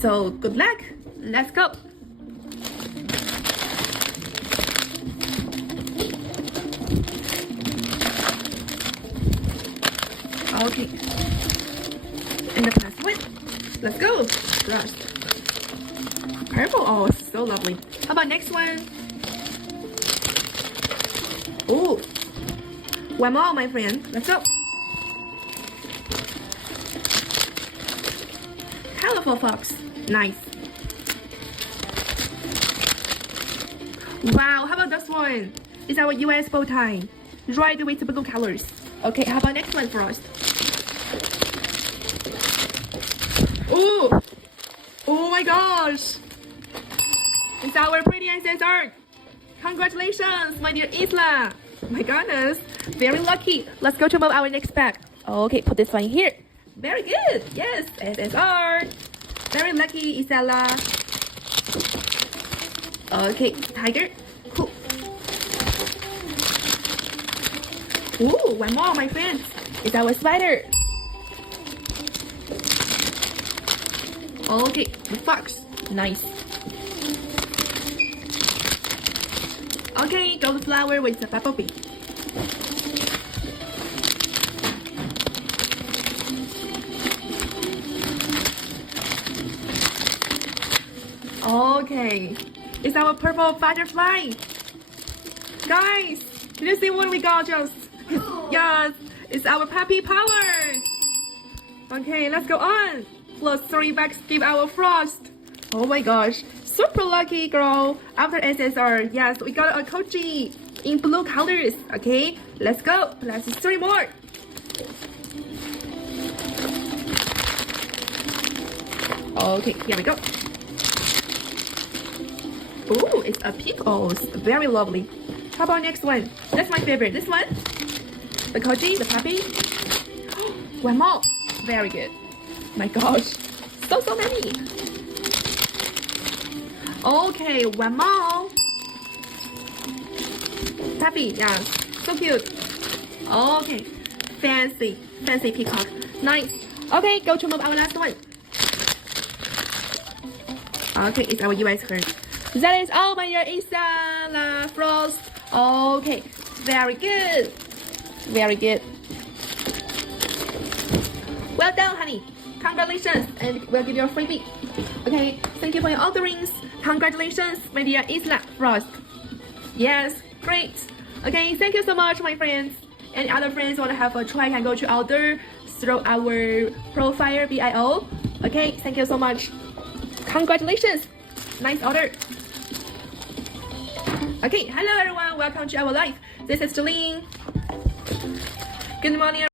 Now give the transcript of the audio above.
So good luck. Let's go. Okay. And the last one. Let's go. Rush. Purple. Oh, so lovely. How about next one? Oh, one more, my friend. Let's go. Colorful fox. Nice. Wow, how about this one? It's our US bow tie. Red with blue colors. Okay, how about next one for us? Oh, oh my gosh. It's our pretty SSR. Congratulations, my dear Isla. My goodness, very lucky. Let's go to move our next bag. Okay, put this one here. Very good. Yes, SSR. Very lucky, Isla. Okay, tiger. Cool. Ooh, one more, my friends. It's our spider. Okay, the fox. Nice. Okay, gold flower with the bumblebee. Okay, it's our purple butterfly. Guys, did you see what we got just? Yes, it's our puppy powers. Okay, let's go on. Plus 3 bags give our frost. Oh my gosh, super lucky girl. After SSR, yes, we got a Koji in blue colors. Okay, let's go. Plus 3 more. Okay, here we go. Ooh, it's a pickles. Very lovely. How about next one? That's my favorite. This one. The Koji, the puppy. One more. Very good. My gosh. So many. Okay, one more. Puppy, yeah. So cute. Okay. Fancy peacock. Nice. Okay, go to move our last one. Okay, it's our US herd. That is all, my dear Isla Frost. Okay, very good. Very good. Well done, honey. Congratulations, and we'll give you a freebie. Okay, thank you for your orderings. Congratulations, my dear Isla Frost. Yes, great. Okay, thank you so much, my friends. And other friends want to have a try can go to order through our profile bio. Okay, thank you so much. Congratulations. Nice order. Okay, hello everyone, welcome to our live. This is Jolene. Good morning.